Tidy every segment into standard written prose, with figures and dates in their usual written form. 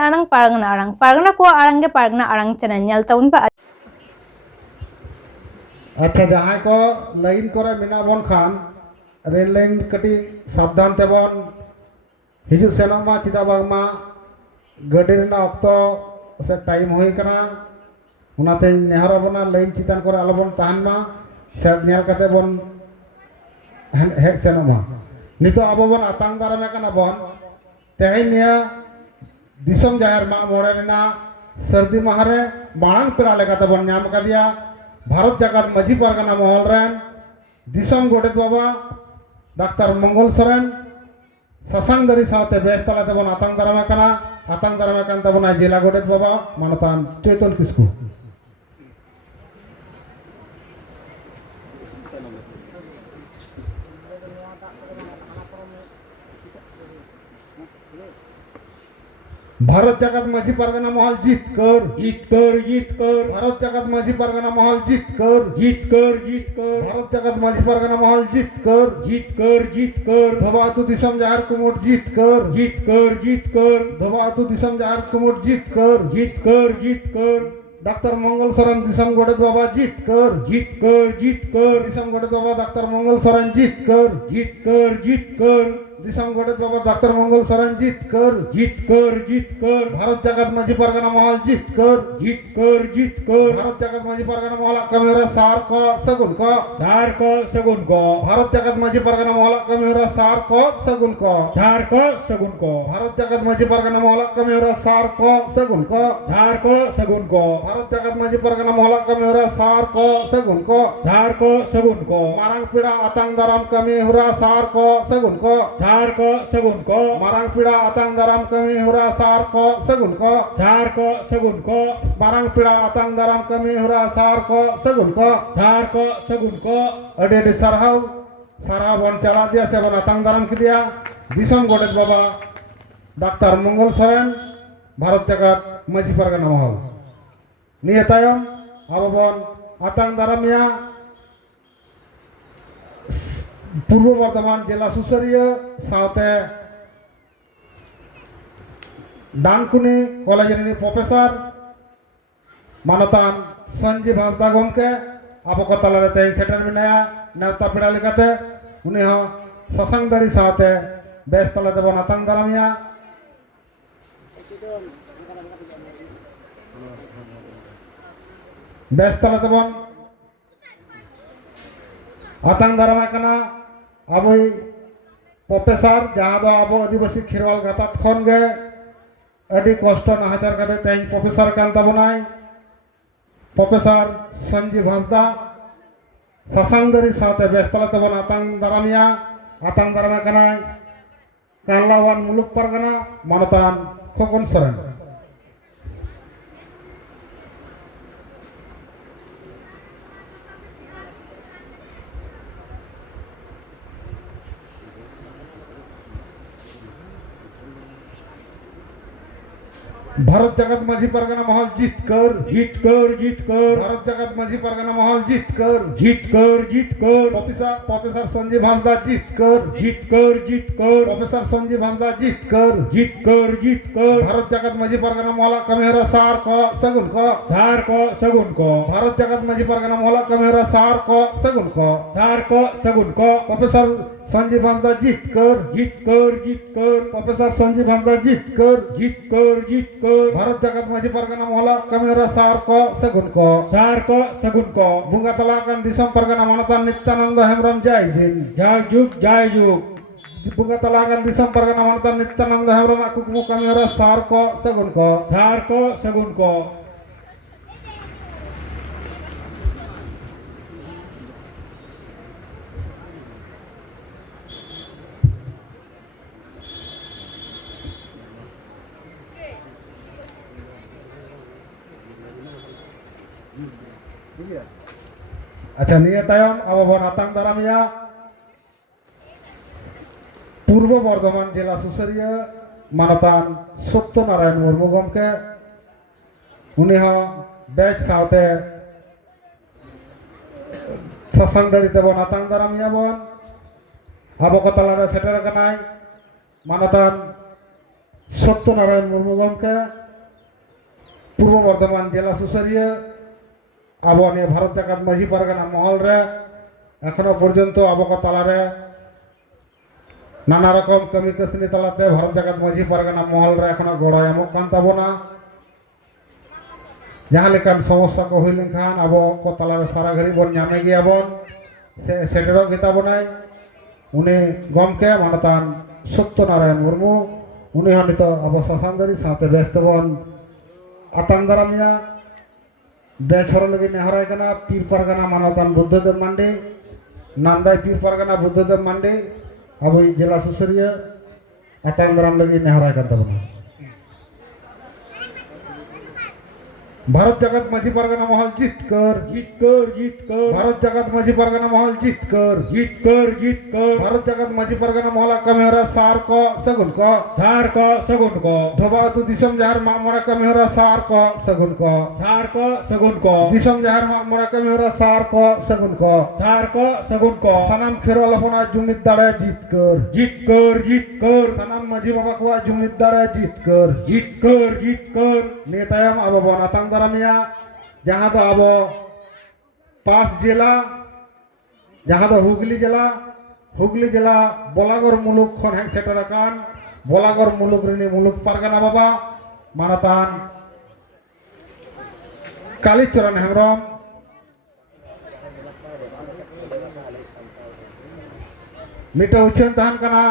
आड़ांग पारगना को आड़ांग के पारगना आड़ांग channel nail ताबुन पे। अच्छा जहाँ को लाइन करे मेना बन खान रेल लाइन कटी सावधान तेबन हिजुग सेनोमा चिदा बागमा गाड़ी रेना ऑक्तो से टाइम होई कना उनाते नेहर बना लाइन चितान करे आलोबन ताहनमा से नेल कते बन हेक सेनोमा नितो आबो बन आतांग दारामे कना बन तेहेन निया दिसम जाहिर मा मोड़े रेना सर्दी माहरे मांग पेड़ा लेकाते बन नाम कदिया भारत जाकात माझी पारगाना महल रेन दिसम गोडेत बाबा डाक्टर मंगल सोरेन सासांग दरी सावते बेस तलाते बन आतांग दारामे कान तबना जिला गोडेत बाबा मानतान चैतन किस्कू। भारत जगत माझी पारगाना महल जीत कर भारत जगत माझी पारगाना महल जीत कर भारत जगत माझी पारगाना महल जीत कर धबातु दिसम जाहिर कुमोट जीत कर धबातु दिसम जाहिर कुमोट जीत कर डॉक्टर मंगल सोरेन दिसम गोडेत बाबा जीत कर दिसम गोडेत बाबा डॉक्टर मंगल सोरेन जीत कर दिसम गोडेत बाबा डॉक्टर मंगल सोरेन जीत कर भारत जगत माझी पारगाना महल जीत कर भारत जगत माझी पारगाना महल कमेरा सार को सगुन को भारत जगत माझी पारगाना महल कमेरा सार को सगुन को भारत जगत माझी पारगाना महल कमेरा सार को सगुन को भारत जगत माझी पारगाना महल कमेरा सार को सगुन को मारंग पीड़ा आतांग दाराम कमी हुरा सार को सगुन को मारंग पीड़ा आतांग दाराम कमी हुरा सार को सगुन को मारंग पीड़ा आतांग दाराम कमी हुरा सार को सगुन को अडे अडे सरहाव बन चला दिया से बन आतांग दाराम की दिया दिसम गोडेत बाबा डॉक्टर मंगल सोरेन भारत जगत माझी पारगाना महल निये तायम आबो बन आतांग दारामिया पूर्व बर्धमान जिला सुसरिया सावते डानकुनी कॉलेज रे प्रोफेसर मानतान संजीव हांसदा गमके आबो को तलारे तेन सेटर मिनाया नेवता पेड़ा लेकाते उनी हो ससांग दाड़ी सावते बेस तलाते बन आतांग दारामिया बेस तलाते बन आतांग दारामा कना अब प्रोफेसर जहाँ दो अब आदिवासी खिरवाल गातात खन गे अभी कष्ट नाहाचार करते तेज प्रोफेसर कान तबनाय प्रोफेसर संजीव हांसदा सासांगदरी साथे बेस्तला तबन आतांग दारामिया आतांग दारामा कना कानलावान मुलुक पारगाना मानतान खकन सोरेन। भारत जगत माझी पारगाना महल जीत कर भारत जगत माझी पारगाना महल जीत कर प्रोफेसर संजीव हांसदा जीत कर प्रोफेसर संजीव हांसदा जीत कर भारत जगत माझी पारगाना महल कमेरा सार को सगुन को भारत जगत माझी पारगाना महल कमेरा सार को सगुन को प्रोफेसर संजीव हांसदा जीत कर प्रोफेसर संजीव हांसदा जीत कर भारत जगत माझी पारगाना महल कमेरा सार को सगुन को बुंगा तलाकन दिसम पारगाना मानतान नित्यानंद हेमब्रम जय जुग बुंगा तलाकन दिसम पारगाना मानतान नित्यानंद हेमब्रम कुकमु कमेरा सार को सगुन को अच्छा निये तायम आबो बन आतांग दारामिया पूर्व बर्धमान जिला सुसरिया मानतान सत्यनारायण मुर्मू गमके उनी हो बैच सावते सत्संग दाड़ी तेबन आतांग दारामिया बन आबो को तलारे सेटर कनाय मानतान सत्यनारायण मुर्मू गमके पूर्व बर्धमान जिला सुसारिया आबो निये भारत जाकात माझी पारगाना महल रे एखोनो पर्यन्तो आबो को तालारे नाना रकम कमी कसनी तालाते भारत जाकात माझी पारगाना महल रे एखोनो गड़ो एमोग कान ताबोना जहाँ लेकान समस्या को हुई लेखान आबो को तालारे सारा घड़ी बन नामे गियाबन से सेटेरो गिताबोनाय उनी गमके मानतान सत्यनारायण मुर्मू उनी हन नितो आबो सासानदारी साथे बेस्तबन आतांग दारामिया बेछर लगे नेहराय कना पीर पारगाना मानतान बुद्धदेव मांडे नांदाय पीर पारगाना बुद्धदेव मांडे अब जिला सुसरिया आतांग दाराम लगे नेहराय कन ताबोना भारत जाकात माझी पारगाना महल जीतकर जीतकर जीतकर भारत जाकात माझी पारगाना महल जीतकर जीतकर जीतकर भारत जाकात माझी पारगाना महल कमेहरा सार को सगुन को धोबा तु दिसम जहर मामरा कमेहरा सार को सगुन को दिसम जहर मामरा कमेहरा सार को सगुन को सनाम खेरोल होना जुमित दाड़े जीतकर जीतकर जीतकर सनाम माझी बाबा को जुमित दाड़े जीतकर जीतकर जीतकर नेतायम अब बनातांग दारामिया जहाँ तो अब पास जिला जहाँ तो हुगली जिला बोलागढ़ मुलुक खन हें सेटराकान बोलागढ़ मुलुक रिनी मुलुक पारगाना बाबा मानतान कालीचरण हेम्ब्रम मिटे उछन तहन कना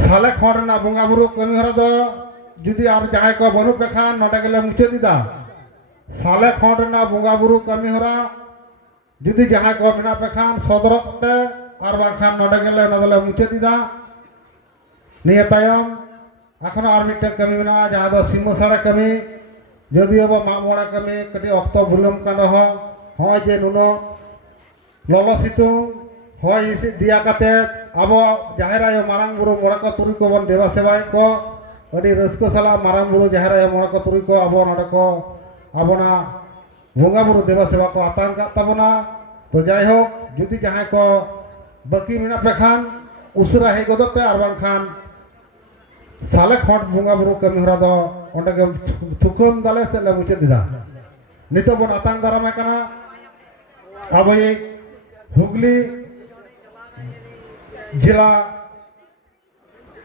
साले खरना बंगा बुरु कमी हरा दो जुदी आर जहां को बनु पेखान नडा गेले मुचे दिदा साले खरना बंगा बुरु कमी हरा जुदी जहां को बिना पेखान सदरते आर बाखान नडा गेले नदले मुचे दिदा निये तायम एखोनो आर मिटे कमी बिना जहां दो सिमो सारा कमी जदि अब मामोड़ा कमी कटी अक्तो बुलम कान रहो होय जे नुनो ललो सितुं होय इसे दिया काते अब जाहेरायो मारांग बुरु मोड़ा को तुरी को बन देवा सेवाय को अड़ी रस्को साला मारांग बुरु जाहेरायो मोड़ा को तुरी को अब नडे को आबोना भोंगा बुरु देवा सेवा को आतांग का ताबोना तो जाय हो जुदी जहां को बाकी मिना पेखान उसरा हे गदो पे आर बांखान साले खट भोंगा बुरु कमी हरा दो ओंडे के थुकम दाले से ले मुचे दिदा नितो बन आतांग दारामे कना अब ये हुगली जिला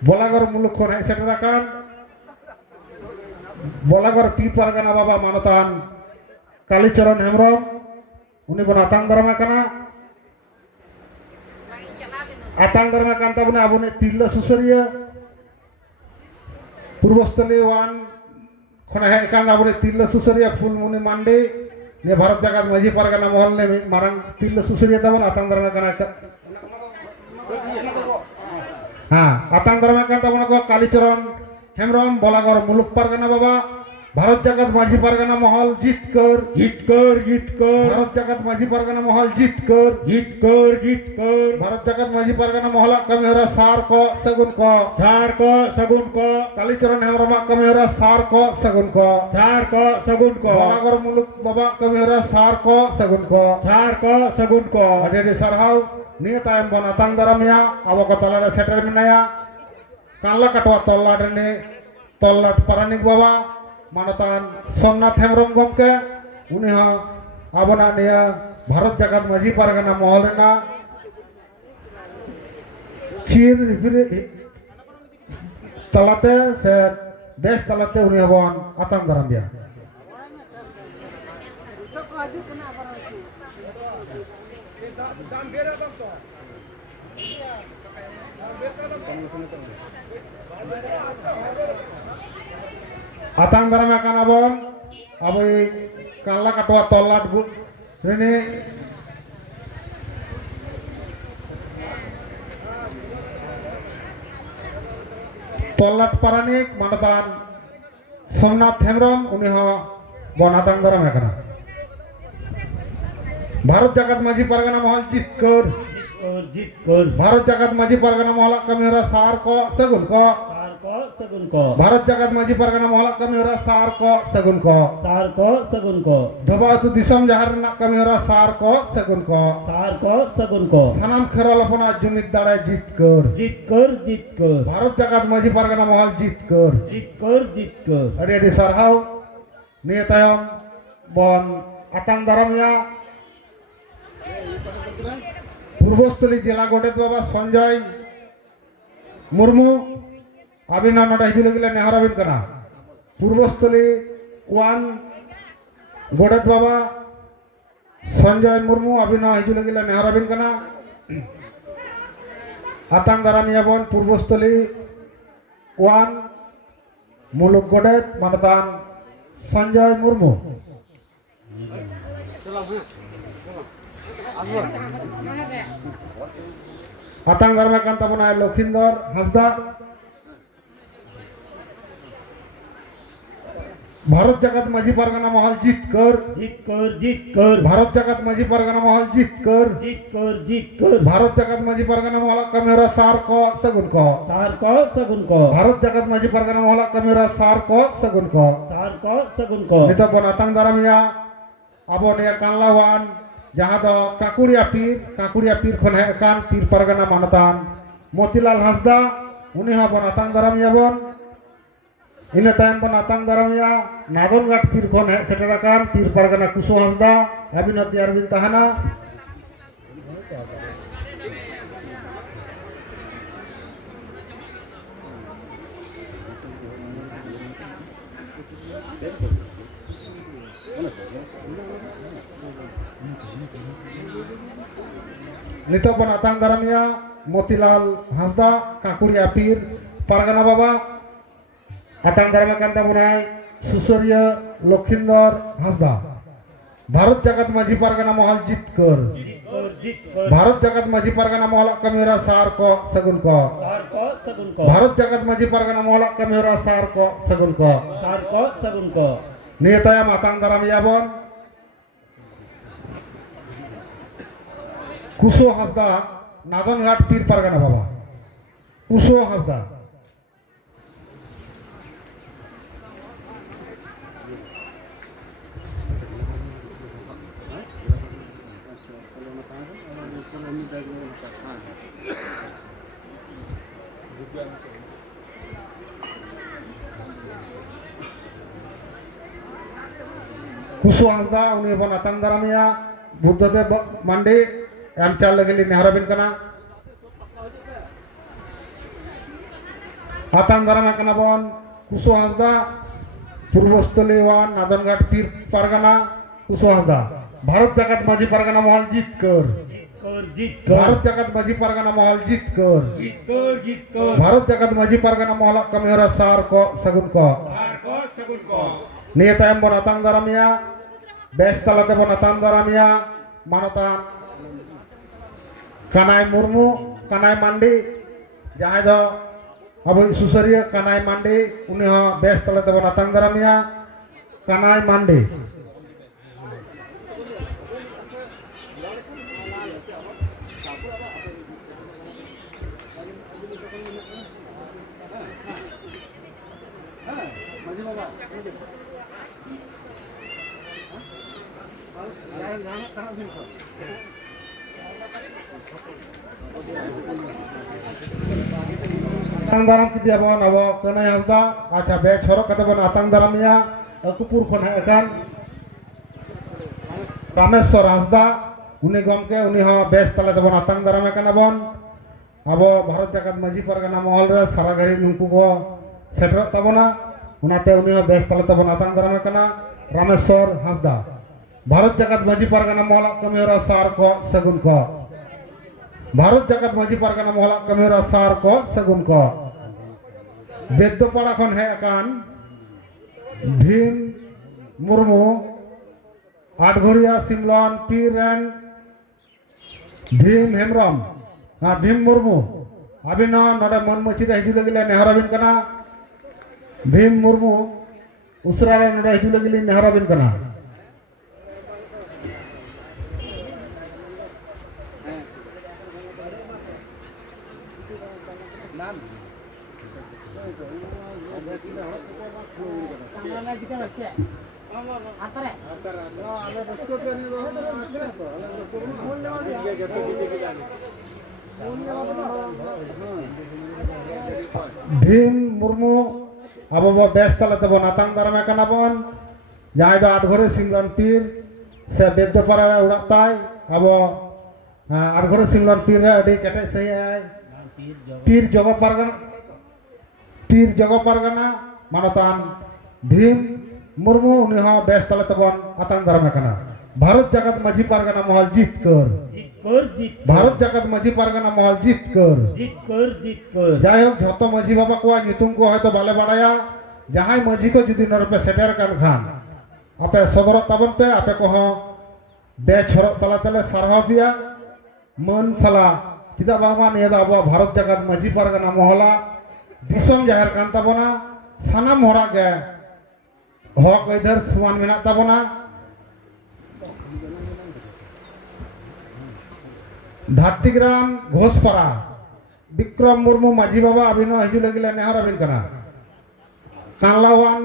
बोलागढ़ मुलुक खन हें सेटराकान बोलागढ़ पीर पारगाना बाबा मानतान कालीचरण हेम्ब्रम उनी बन आतांग दारामे कना आतांग दारामे कान ताबने आबने तिल्ला सुसरिया पूर्वस्थली वान खन हें कान आबने तिल्ला सुसरिया फुलमुनि मांडे ने भारत जाकात माझी पारगाना महल ने मारांग तिल्ला सुसरिया ताबन आतांग दारामे कना हाँ आतांग दारामे कान ताबना को कालीचरण हेम्ब्रम बोलागढ़ मुलुक पारगाना बाबा भारत जाकात माझी पारगाना महल जीतकर जीतकर जीतकर भारत जाकात माझी पारगाना महल जीतकर जीतकर जीतकर भारत जाकात माझी पारगाना महल कमेहरा सार को सगुन को कालीचरण हेम्ब्रम कमेहरा सार को सगुन को बोलागढ़ मुलुक बाबा कमेहरा सार को सगुन को अडेडी सरहाव निये तायम बन आतांग दारामिया आबो को तालारे सेटर मिनाया कानला कटवा तल्लाट ने तल्लाट पारानिक बाबा मानतान सोमनाथ हेम्ब्रम गमके उनी हो आबोना निया भारत जाकात माझी पारगाना महल रेना चीर तलाते से देश तलाते उनी हबन आतांग दारामिया आतांग दारामे कान आबन अब कानला काटवा तल्लाट रेने तल्लाट पारानिक मानतान सोमनाथ हेम्ब्रम उनी हो बन आतांग दारामे काना भारत जाकात माझी पारगाना महल जीतकर भारत जाकात माझी पारगाना महल कमेहरा सार को सगुन को ko sagun ko Bharat jagat maji pargana mohol kami hora sar ko sagun ko sar ko sagun ko dhaba atu disam jahar na kami hora sar ko sagun ko sanam kheral apona jumit dare jit kor Bharat jagat maji pargana mohol jit kor adi sarhau niya tayong bon atang daramya Purbasthali জেলা গোটেত বাবা সঞ্জয় মুর্মু আবিনা নটা হিজুলে গেলে নেহরাবিন কানা Purbasthali one গোটেত বাবা সঞ্জয় মুর্মু আবিনা হিজুলে গেলে নেহরাবিন কানা আতাং দারামিয়াবন Purbasthali one মুলুক গোটেত মানতান সঞ্জয় মুর্মু আতাং গারমা কান্তা বনায় লক্ষিন্দর হাসদা भारत जगत माझी परगना महल जीत कर भारत जगत माझी परगना महल जीत कर भारत जगत माझी परगना महल कमेरा सार को सगुन को भारत जगत माझी परगना महल कमेरा सार को सगुन को नितो बन आतंग दारामिया abo ne kanlawan jaha do kakuria pir khon he kan pir pargana manatan motilal hasda uni ha bon atang daramia bon ina time bon atang daramia nadon gat pir khon he seterakan pir pargana kuso hasda abinati arvin tahana Nito penatang daramia Motilal Hasda Kakuria Pir Pargana Baba Atang daramia kanta munai Susurya Lokhindor Hasda Bharat Jagat Maji Pargana Mohal Jitkar Bharat Jagat Maji Pargana Mohal Kamera Sarko Sagunko Bharat Jagat Maji Pargana Mohal Kamera Sarko Sagunko Nitaya matang daramia bon Kuso Hasda Nadonghat Pir Pargana Baba Kuso Hasda Kuso Hasda uni bon atang daramia Buddhadev Mandi yang cal lagi neharabin kena atang darama kena bon Kuso Hasda Purwostoli wan Nadonghat Pir Pargana Kuso Hasda Bharat Jagat Maji Pargana Mohal Jitkar Bharat Jagat Maji Pargana Mohal Jitkar Bharat Jagat Maji Pargana Mohal Kamera Sarko Sagunko Niyatayam bon atang daramia Bestalate bon atang daramia manatan Kanai Murmu, Kanai Mandi, jahe do abu Susaria Kanai Mandi, uni ho best tala tebo natang daramia Kanai Mandi. Atang daram kita bon abo Kanai Hasda acha be chorok kata bon atang daramia Akupur khon hekan Rameshwar Hasda uni gomke uni ho best tala tebo atang daram kana bon abo Bharat Jagat Maji Pargana Mohal re sara gari nungku ko setrot tabona unate uni ho best tala tebo atang daram kana Rameshwar Hasda Bharat Jagat Maji Pargana Mohal kamera sar ko sagun ko Bharat Jagat Maji Pargana Mohal kamera sar ko sagun ko Beddopara khon he akan Bhim Murmu Adghoria Simlon Piran Bhim Hemram Bhim Murmu Abina nada manmochi da hijule gile neharabin kana Bhim Murmu usrara nada hijule gile neharabin kana Bhim Murmu अब base तलते बन आतांग दारामे कना बन जहां दो आठघरे सिमरन पीर से बेदपारा उड़ा ताई अब आठघरे सिमरन पीर रे अडी केटे सही आय पीर जगो पारगना मानतान भीम मुर्मू उनी हो बेस तलते बन आतांग दारामे कना भारत जगत माझी पारगना महल जीत कर भारत जगत माझी पारगना महल जीत कर जाय होक झोतो माझी बाबा को नितुम को हयतो बाले बाड़ाया जहां माझी को जुदी नरपे सेटर कान खान आपे सदर ताबन पे आपे को हो बे छोरो तला तले सारहा पिया मन फला चिदा बाबा ने दा अब भारत जगत माझी पारगना महला दिसम जाहिर कान ताबना सानाम होड़ा गे हक इधर समान मेना ताबना धात्तिग्राम घोषपारा विक्रम मुर्मू माझी बाबा अभिनव हजू लगे नेहर अभिन कना कानलावान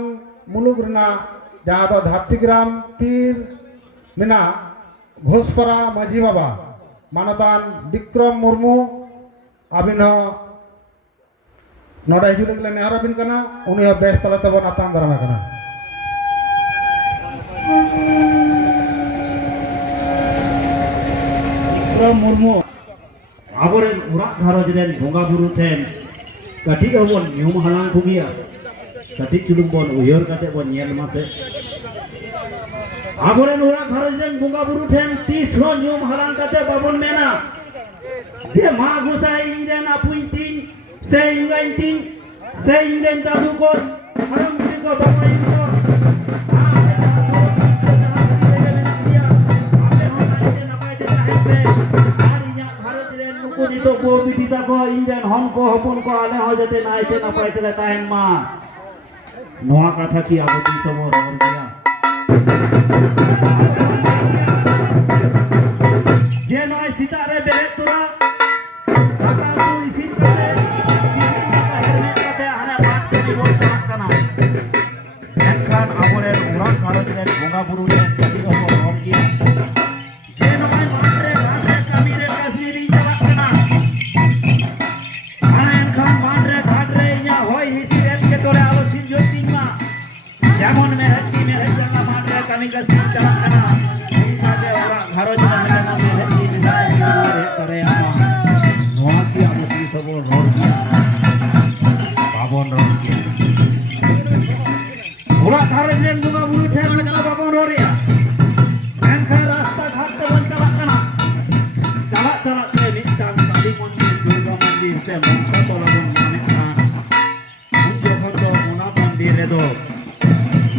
मुलुग रना जहाँ दो धात्तिग्राम पीर मिना घोषपारा माझी बाबा मानतान विक्रम मुर्मू अभिनव नोडे हजू लगे नेहर अभिन कना उनी बेस तलते बन आतांग दारामे कना मुर्मू आबोरे उड़ा घारोज रेन बोंगा बुरु ठेन कटिक बन नियम हालांग कुगिया कटिक चुलुम बन उयर काते बन नेल मासे आबोरे उड़ा घारोज रेन बोंगा बुरु ठेन 30 रो नियम हालांग काते बाबन मेना जे मा गोसाई इरेन आपुई तीन से इंगाइन तीन से इंगाइन दादू को हरम को बाबा को तो को बिटिता को इंजन हन को हपन को आले हो जते नाइते नपाय तले ताहेन मा नोआ कथा की आबो ती तो मोर और गया जे नय सितारे बेहे तुरा काका तू इसिन करे हेलमेट काते हाना बात करी बोल चमक कना एखान आबोरे उड़ान भारत रे बोंगा बुरु रे कति को और गया जे नय मारे घाटे कमी रे काश्मीरी चमक कना যেমন মেহেদি মেহেদি মাঠে কামি কাছে চালা কানা এই কাজে ওরা ঘর জন্য মেহেদি মেহেদি করে আমা নোয়া কি আমতি সব রোড বাবন রোড ওরা ঘর জন্য দুগা বুড়ি ঠেলা কানা বাবন রোরিয়া এনখান রাস্তা ঘাট তে বন চালা কানা চালা চালা তে মিটাং কালী মন্দির দুর্গা মন্দির সে মনসা তলাবন মানে না মুজে খন্ড মোনা মন্দির রে দো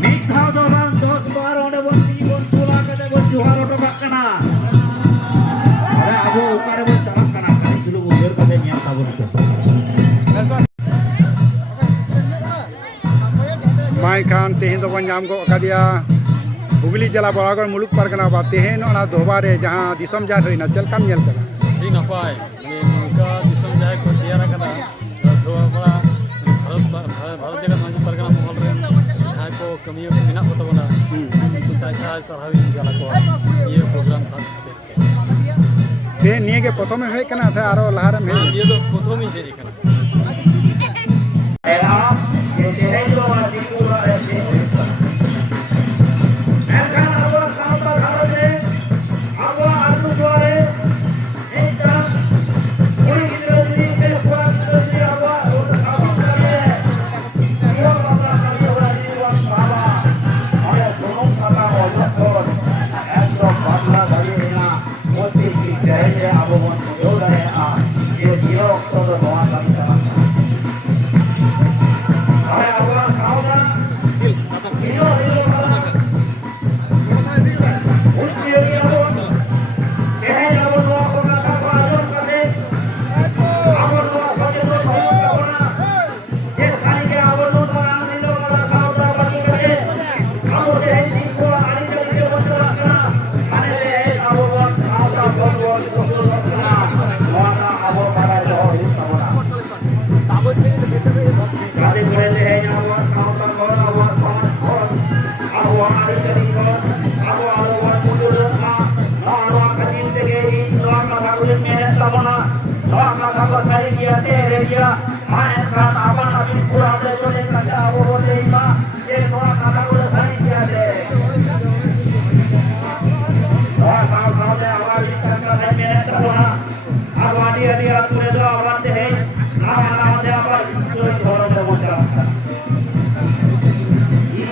मिठाव दो बार 10 बार ओंडे बन ती बन तुला कदे बन जुहार ओटो बाकना अरे आबो उकारे बन चलक कना खाली जुलु उयर कदे निया ताबो तो माय खान तेहेन दो बन नाम को कदिया हुगली जिला बरागढ़ मुलुक पारगना बा तेहेन ओना दोबारे जहां दिसम जा होइना चल काम नेल कना इ नपाय नका दिसम जाय को तैयार कना दोबारा भारत जगत माझी पारगना महल रे को कमियों को बिना होता बना साय सरहावी जाला को ये प्रोग्राम था ते निये के प्रथम हे कना से आरो लहार में ये तो प्रथम ही है कना एला ये चेहरे जो वाली पूरा ऐसे एलका आवा साउता घरो रे आवा आलू जोरे एटा पूरी गिरदी के पूरा गिरदी आवा और सावा करे यो बाबा करियो वाली वन बाबा अरे दोनों साला हो जोर एतो बाबला धरिना मोती की जय आबो मन जो रहे आ ये जीरो तो नवा करता अरे आवा साउता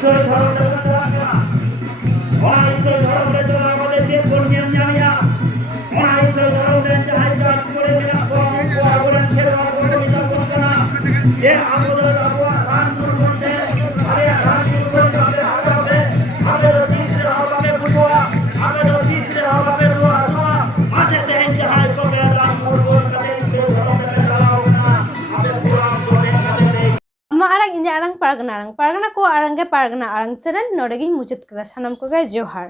ईश्वर धर्म ले चला और ईश्वर धर्म ले चला वाले जे पुण्य न्याया और ईश्वर धर्म ले चाहे जात करे मेरा को आगुरन खेरवा को मिला करना ये आगुरन आगुआ राम गुरु ने अरे राम गुरु ने हमारे हमारे रजीस रे हमारे बुझवा हमारे रजीस रे हमारे रुआ रुआ आसे तेन जहाज को मेरा राम गुरु करे ईश्वर धर्म ले चला होना हमें पूरा बोले करे ama arang inya arang pargana ko arang ge pargana arang channel nodegi mujit kada sanam ko ge johar